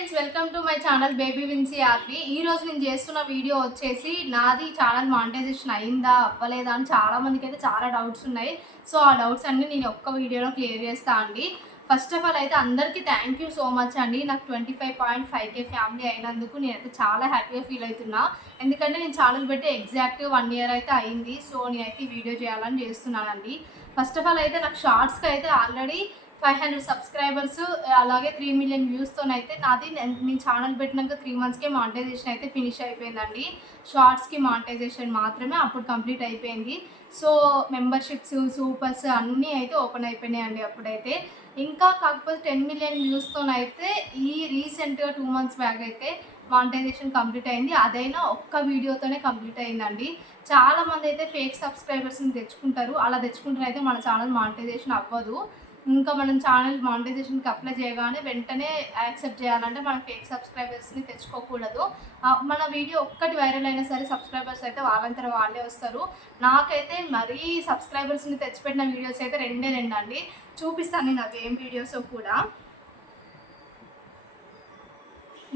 Friends welcome to my channel baby Vinci R P రోజు నేను చేస్తున్న వీడియో వచ్చేసి నాది ఛానల్ మానిటైజేషన్ అయిందా అవ్వలేదా అని చాలా మందికి అయితే చాలా డౌట్స్ ఉన్నాయి. సో ఆ డౌట్స్ అన్ని నేను ఒక్క వీడియోలో క్లియర్ చేస్తా అండి. ఫస్ట్ ఆఫ్ ఆల్ అయితే అందరికీ థ్యాంక్ యూ సో మచ్ అండి. నాకు twenty five point five K family అయినందుకు నేనైతే చాలా హ్యాపీగా ఫీల్ అవుతున్నా. ఎందుకంటే నేను ఛానల్ పెట్టి ఎగ్జాక్ట్ వన్ ఇయర్ అయితే అయింది. సో నేనైతే వీడియో చేయాలని చేస్తున్నానండి. ఫస్ట్ ఆఫ్ ఆల్ అయితే నాకు షార్ట్స్కి అయితే ఆల్రెడీ ఫైవ్ హండ్రెడ్ సబ్స్క్రైబర్స్ అలాగే త్రీ మిలియన్ వ్యూస్తోనైతే నాది నేను ఛానల్ పెట్టినాక త్రీ మంత్స్కే మానిటైజేషన్ అయితే ఫినిష్ అయిపోయిందండి. షార్ట్స్కి మానిటైజేషన్ మాత్రమే అప్పుడు కంప్లీట్ అయిపోయింది. సో మెంబర్షిప్స్ సూపర్స్ అన్నీ అయితే ఓపెన్ అయిపోయినాయండి అప్పుడైతే. ఇంకా కాకపోతే టెన్ మిలియన్ వ్యూస్తోనైతే ఈ రీసెంట్గా టూ మంత్స్ బ్యాక్ అయితే మానిటైజేషన్ కంప్లీట్ అయింది. అదైనా ఒక్క వీడియోతోనే కంప్లీట్ అయిందండి. చాలా మంది అయితే ఫేక్ సబ్స్క్రైబర్స్ని తెచ్చుకుంటారు. అలా తెచ్చుకుంటారైతే మన ఛానల్ మానిటైజేషన్ అవ్వదు. ఇంకా మనం ఛానల్ మానిటైజేషన్కి అప్లై చేయగానే వెంటనే యాక్సెప్ట్ చేయాలంటే మనం ఫేక్ సబ్స్క్రైబర్స్ని తెచ్చుకోకూడదు. మన వీడియో ఒక్కటి వైరల్ అయినా సరే సబ్స్క్రైబర్స్ అయితే వాళ్ళంతా వాళ్ళే వస్తారు. నాకైతే మరీ సబ్స్క్రైబర్స్ని తెచ్చిపెట్టిన వీడియోస్ అయితే రెండే రెండు అండి చూపిస్తాను నేను అవి ఏం వీడియోస్ కూడా.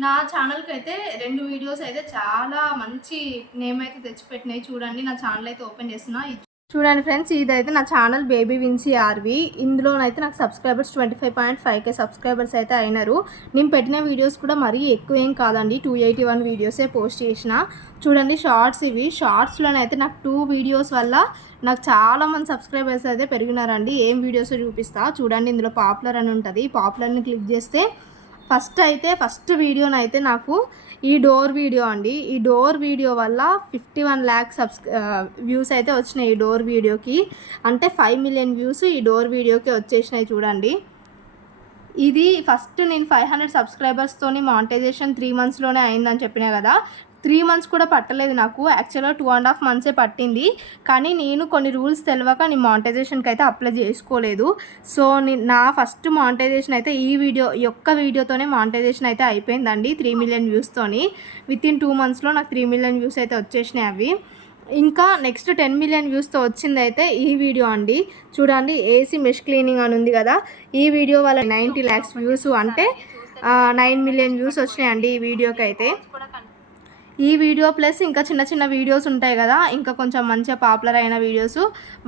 నా ఛానల్కి అయితే రెండు వీడియోస్ అయితే చాలా మంచి నేమ్ అయితే తెచ్చిపెట్టినాయి. చూడండి నా ఛానల్ అయితే ఓపెన్ చేసిన ఇది చూడండి ఫ్రెండ్స్ ఇదైతే నా ఛానల్ బేబీ విన్సీ ఆర్వి. ఇందులోనైతే నాకు subscribers twenty five point five K subscribers అయితే అయినారు. నేను పెట్టిన వీడియోస్ కూడా మరీ ఎక్కువ ఏం కాదండి. టూ ఎయిటీ వన్ వీడియోసే పోస్ట్ చేసిన. చూడండి షార్ట్స్ ఇవి. షార్ట్స్లోనైతే నాకు టూ వీడియోస్ వల్ల నాకు చాలా మంది సబ్స్క్రైబర్స్ అయితే పెరిగినారండి. ఏం వీడియోస్ చూపిస్తా. చూడండి ఇందులో పాపులర్ అని ఉంటుంది. పాపులర్ని క్లిక్ చేస్తే ఫస్ట్ అయితే ఫస్ట్ వీడియోనైతే నాకు ఈ డోర్ వీడియో అండి. ఈ డోర్ వీడియో వల్ల fifty one lakh subs views అయితే వచ్చినాయి ఈ డోర్ వీడియోకి. అంటే ఫైవ్ మిలియన్ వ్యూస్ ఈ డోర్ వీడియోకి వచ్చేసినాయి చూడండి. ఇది ఫస్ట్ నేను ఫైవ్ హండ్రెడ్ సబ్స్క్రైబర్స్తోని మానిటైజేషన్ త్రీ మంత్స్లోనే అయిందని చెప్పినా కదా. త్రీ మంత్స్ కూడా పట్టలేదు నాకు. యాక్చువల్గా టూ అండ్ హాఫ్ మంత్సే పట్టింది. కానీ నేను కొన్ని రూల్స్ తెలియక నేను మానిటైజేషన్కి అయితే అప్లై చేసుకోలేదు. సో నా ఫస్ట్ మానిటైజేషన్ అయితే ఈ వీడియో ఈ వీడియోతోనే మానిటైజేషన్ అయితే అయిపోయిందండి త్రీ మిలియన్ వ్యూస్తోని విత్ ఇన్ టూ మంత్స్లో నాకు త్రీ మిలియన్ వ్యూస్ అయితే వచ్చేసినాయి అవి. ఇంకా నెక్స్ట్ టెన్ మిలియన్ వ్యూస్తో వచ్చింది అయితే ఈ వీడియో అండి. చూడండి ఏసీ మెష్ క్లీనింగ్ అని ఉంది కదా. ఈ వీడియో వల్ల నైంటీ ల్యాక్స్ వ్యూస్ అంటే నైన్ మిలియన్ వ్యూస్ వచ్చినాయండి ఈ వీడియోకి అయితే ఈ వీడియో ప్లస్ ఇంకా చిన్న చిన్న వీడియోస్ ఉంటాయి కదా ఇంకా కొంచెం మంచిగా పాపులర్ అయిన వీడియోస్.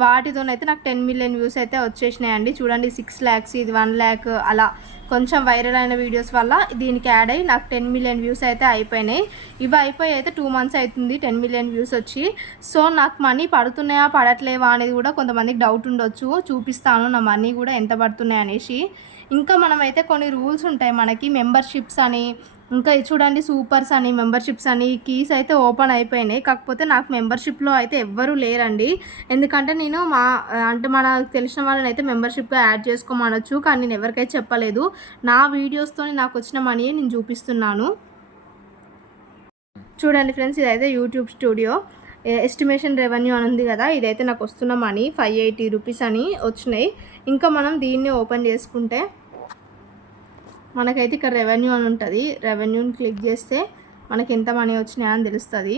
వాటితోనైతే నాకు టెన్ మిలియన్ వ్యూస్ అయితే వచ్చేసినాయండి. చూడండి సిక్స్ ల్యాక్స్ ఇది వన్ ల్యాక్ అలా. కొంచెం వైరల్ అయిన వీడియోస్ వల్ల దీనికి యాడ్ అయ్యి నాకు టెన్ మిలియన్ వ్యూస్ అయితే అయిపోయినాయి. ఇవి అయిపోయి అయితే టూ మంత్స్ అవుతుంది టెన్ మిలియన్ వ్యూస్ వచ్చి. సో నాకు మనీ పడుతున్నాయా పడట్లేవా అనేది కూడా కొంతమందికి డౌట్ ఉండొచ్చు. చూపిస్తాను నా మనీ కూడా ఎంత పడుతున్నాయి అనేసి. ఇంకా మనమైతే కొన్ని రూల్స్ ఉంటాయి మనకి మెంబర్షిప్స్ అని ఇంకా ఇది చూడండి సూపర్స్ అని మెంబర్షిప్స్ అని కీస్ అయితే ఓపెన్ అయిపోయినాయి. కాకపోతే నాకు మెంబర్షిప్లో అయితే ఎవ్వరూ లేరండి. ఎందుకంటే నేను మా అంటే మనకు తెలిసిన వాళ్ళని అయితే మెంబర్షిప్గా యాడ్ చేసుకోమనొచ్చు కానీ నేను ఎవరికైతే చెప్పలేదు. నా వీడియోస్తో నాకు వచ్చిన మనీ నేను చూపిస్తున్నాను. చూడండి ఫ్రెండ్స్ ఇదైతే యూట్యూబ్ స్టూడియో ఎస్టిమేషన్ రెవెన్యూ అని ఉంది కదా ఇదైతే నాకు వస్తున్న మనీ ఫైవ్ ఎయిటీ రూపీస్ అని వచ్చినాయి. ఇంకా మనం దీన్ని ఓపెన్ చేసుకుంటే మనకైతే ఇక్కడ రెవెన్యూ అని ఉంటుంది. రెవెన్యూని క్లిక్ చేస్తే మనకి ఎంత మనీ వచ్చినాయో అని తెలుస్తుంది.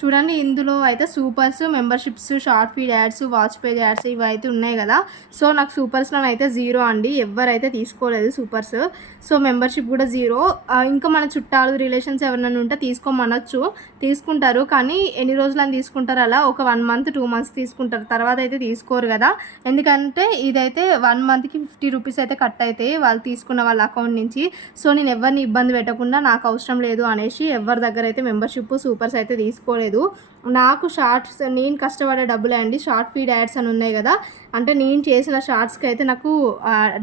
చూడండి ఇందులో అయితే supers memberships short feed ads watch page ads ఇవి అయితే ఉన్నాయి కదా. సో నాకు సూపర్స్లో అయితే జీరో అండి. ఎవరైతే తీసుకోలేదు సూపర్స్ సో మెంబర్షిప్ కూడా జీరో ఇంకా మన చుట్టాలు రిలేషన్స్ ఎవరైనా ఉంటే తీసుకోమనొచ్చు. తీసుకుంటారు. కానీ ఎన్ని రోజులని తీసుకుంటారు అలా? ఒక వన్ మంత్ టూ మంత్స్ తీసుకుంటారు. తర్వాత అయితే తీసుకోరు కదా. ఎందుకంటే ఇదైతే వన్ మంత్కి ఫిఫ్టీ రూపీస్ అయితే కట్ అవుతాయి వాళ్ళు తీసుకున్న వాళ్ళ అకౌంట్ నుంచి. సో నేను ఎవరిని ఇబ్బంది పెట్టకుండా నాకు అవసరం లేదు అనేసి ఎవరి దగ్గర అయితే మెంబర్షిప్ సూపర్స్ అయితే తీసుకోలేదు. నాకు షార్ట్స్ నేను కష్టపడే డబ్బులే అండి. షార్ట్ ఫీడ్ యాడ్స్ అని ఉన్నాయి కదా. అంటే నేను చేసిన షార్ట్స్కి అయితే నాకు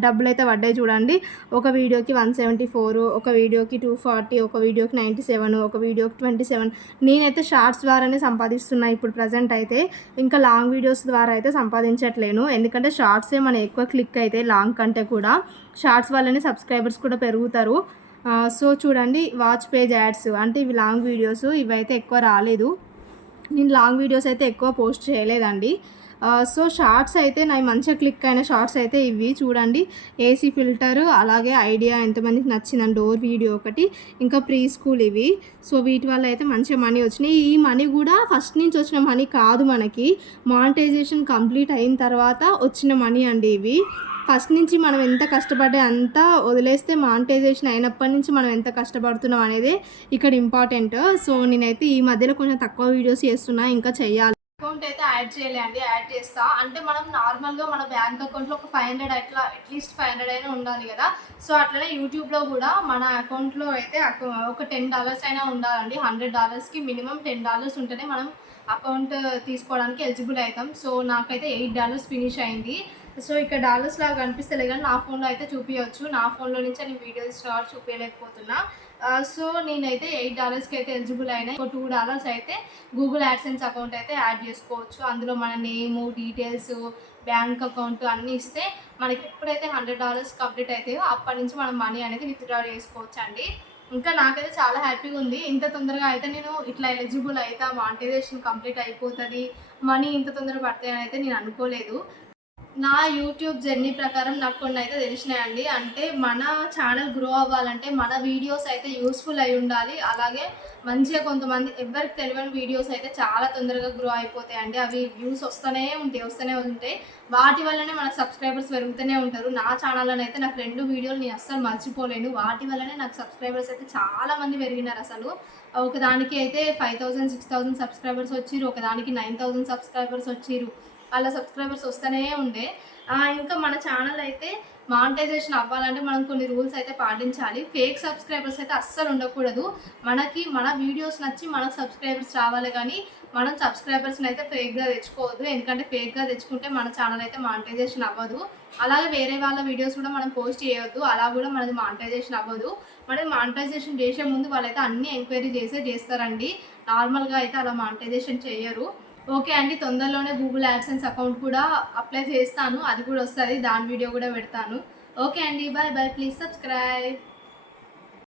డబ్బులు అయితే పడ్డాయి చూడండి. ఒక వీడియోకి వన్ సెవెంటీ ఫోర్ ఒక వీడియోకి టూ ఫార్టీ ఒక వీడియోకి నైంటీ సెవెన్ ఒక వీడియోకి ట్వంటీ సెవెన్. నేనైతే షార్ట్స్ ద్వారానే సంపాదిస్తున్నా ఇప్పుడు ప్రజెంట్ అయితే. ఇంకా లాంగ్ వీడియోస్ ద్వారా అయితే సంపాదించట్లేను. ఎందుకంటే షార్ట్సే మన ఎక్కువ క్లిక్ అయితే లాంగ్ కంటే కూడా షార్ట్స్ వల్లనే సబ్స్క్రైబర్స్ కూడా పెరుగుతారు. సో చూడండి వాచ్ పేజ్ యాడ్స్ అంటే ఇవి లాంగ్ వీడియోస్ ఇవైతే ఎక్కువ రాలేదు. నేను లాంగ్ వీడియోస్ అయితే ఎక్కువ పోస్ట్ చేయలేదండి. సో షార్ట్స్ అయితే నాకు మంచిగా క్లిక్ అయిన షార్ట్స్ అయితే ఇవి చూడండి. ఏసీ ఫిల్టర్ అలాగే ఐడియా ఎంతమందికి నచ్చిందండి డోర్ వీడియో ఒకటి ఇంకా ప్రీ స్కూల్ ఇవి. సో వీటి వల్ల అయితే మంచిగా మనీ వచ్చినాయి. ఈ మనీ కూడా ఫస్ట్ నుంచి వచ్చిన మనీ కాదు మనకి. మానిటైజేషన్ కంప్లీట్ అయిన తర్వాత వచ్చిన మనీ అండి ఇవి. ఫస్ట్ నుంచి మనం ఎంత కష్టపడే అంతా వదిలేస్తే మానిటైజేషన్ అయినప్పటి నుంచి మనం ఎంత కష్టపడుతున్నాం అనేది ఇక్కడ ఇంపార్టెంట్. సో నేనైతే ఈ మధ్యలో కొంచెం తక్కువ వీడియోస్ చేస్తున్నా ఇంకా చెయ్యాలి. అకౌంట్ అయితే యాడ్ చేయాలి అండి యాడ్ చేస్తా. అంటే మనం నార్మల్గా మన బ్యాంక్ అకౌంట్లో ఒక ఫైవ్ హండ్రెడ్ అట్లా అట్లీస్ట్ ఫైవ్ హండ్రెడ్ అయినా ఉండాలి కదా. సో అట్లనే యూట్యూబ్లో కూడా మన అకౌంట్లో అయితే ఒక టెన్ డాలర్స్ అయినా ఉండాలండి. హండ్రెడ్ డాలర్స్కి మినిమం టెన్ డాలర్స్ ఉంటేనే మనం అకౌంట్ తీసుకోవడానికి ఎలిజిబుల్ అవుతాం. సో నాకైతే ఎయిట్ డాలర్స్ ఫినిష్ అయింది. సో ఇక్కడ డాలర్స్ లాగా కనిపిస్తలే కానీ నా ఫోన్లో అయితే చూపించవచ్చు నా ఫోన్లో నుంచి నేను వీడియోస్ స్టార్ట్ చూపించలేకపోతున్నా సో నేనైతే ఎయిట్ డాలర్స్కి అయితే ఎలిజిబుల్ అయినాయి ఒక టూ డాలర్స్ అయితే గూగుల్ యాడ్సెన్స్ అకౌంట్ అయితే యాడ్ చేసుకోవచ్చు. అందులో మన నేము డీటెయిల్స్ బ్యాంక్ అకౌంట్ అన్నీ ఇస్తే మనకి ఎప్పుడైతే హండ్రెడ్ డాలర్స్ కంప్లీట్ అవుతాయో అప్పటి నుంచి మనం మనీ అనేది విత్డ్రా చేసుకోవచ్చు అండి ఇంకా నాకైతే చాలా హ్యాపీగా ఉంది. ఇంత తొందరగా అయితే నేను ఇట్లా ఎలిజిబుల్ అయితే మానిటైజేషన్ కంప్లీట్ అయిపోతుంది మనీ ఇంత తొందరగా పడతాయని అయితే నేను అనుకోలేదు. నా యూట్యూబ్ జర్నీ ప్రకారం నాకు కొన్ని అయితే తెలిసినాయండి. అంటే మన ఛానల్ గ్రో అవ్వాలంటే మన వీడియోస్ అయితే యూస్ఫుల్ అయి ఉండాలి. అలాగే మంచిగా కొంతమంది ఎవరికి తెలియని వీడియోస్ అయితే చాలా తొందరగా గ్రో అయిపోతాయండి. అవి వ్యూస్ వస్తూనే ఉంటాయి వస్తూనే ఉంటాయి. వాటి వల్లనే మన సబ్స్క్రైబర్స్ పెరుగుతూనే ఉంటారు. నా ఛానల్లో అయితే నాకు రెండు వీడియోలు నేను అస్సలు మర్చిపోలేను. వాటి వల్లనే నాకు సబ్స్క్రైబర్స్ అయితే చాలా మంది పెరిగినారు అసలు. ఒకదానికి అయితే five thousand six thousand subscribers వచ్చిరు. ఒకదానికి నైన్ థౌసండ్ సబ్స్క్రైబర్స్ వచ్చిరు. అలా సబ్స్క్రైబర్స్ వస్తూనే ఉండే. ఇంకా మన ఛానల్ అయితే మానిటైజేషన్ అవ్వాలంటే మనం కొన్ని రూల్స్ అయితే పాటించాలి. ఫేక్ సబ్స్క్రైబర్స్ అయితే అస్సలు ఉండకూడదు. మనకి మన వీడియోస్ నచ్చి మనకు సబ్స్క్రైబర్స్ రావాలి కానీ మనం సబ్స్క్రైబర్స్ని అయితే ఫేక్గా తెచ్చుకోవద్దు. ఎందుకంటే ఫేక్గా తెచ్చుకుంటే మన ఛానల్ అయితే మానిటైజేషన్ అవ్వదు. అలాగే వేరే వాళ్ళ వీడియోస్ కూడా మనం పోస్ట్ చేయొద్దు. అలా కూడా మనది మానిటైజేషన్ అవ్వదు. మనం మానిటైజేషన్ చేసే ముందు వాళ్ళైతే అన్ని ఎంక్వైరీ చేసే చేస్తారండి. నార్మల్గా అయితే అలా మానిటైజేషన్ చేయరు. ఓకే అండి తొందరలోనే గూగుల్ యాడ్సెన్స్ అకౌంట్ కూడా అప్లై చేస్తాను. అది కూడా వస్తుంది దాని వీడియో కూడా పెడతాను. ఓకే అండి బాయ్ బాయ్ ప్లీజ్ సబ్స్క్రైబ్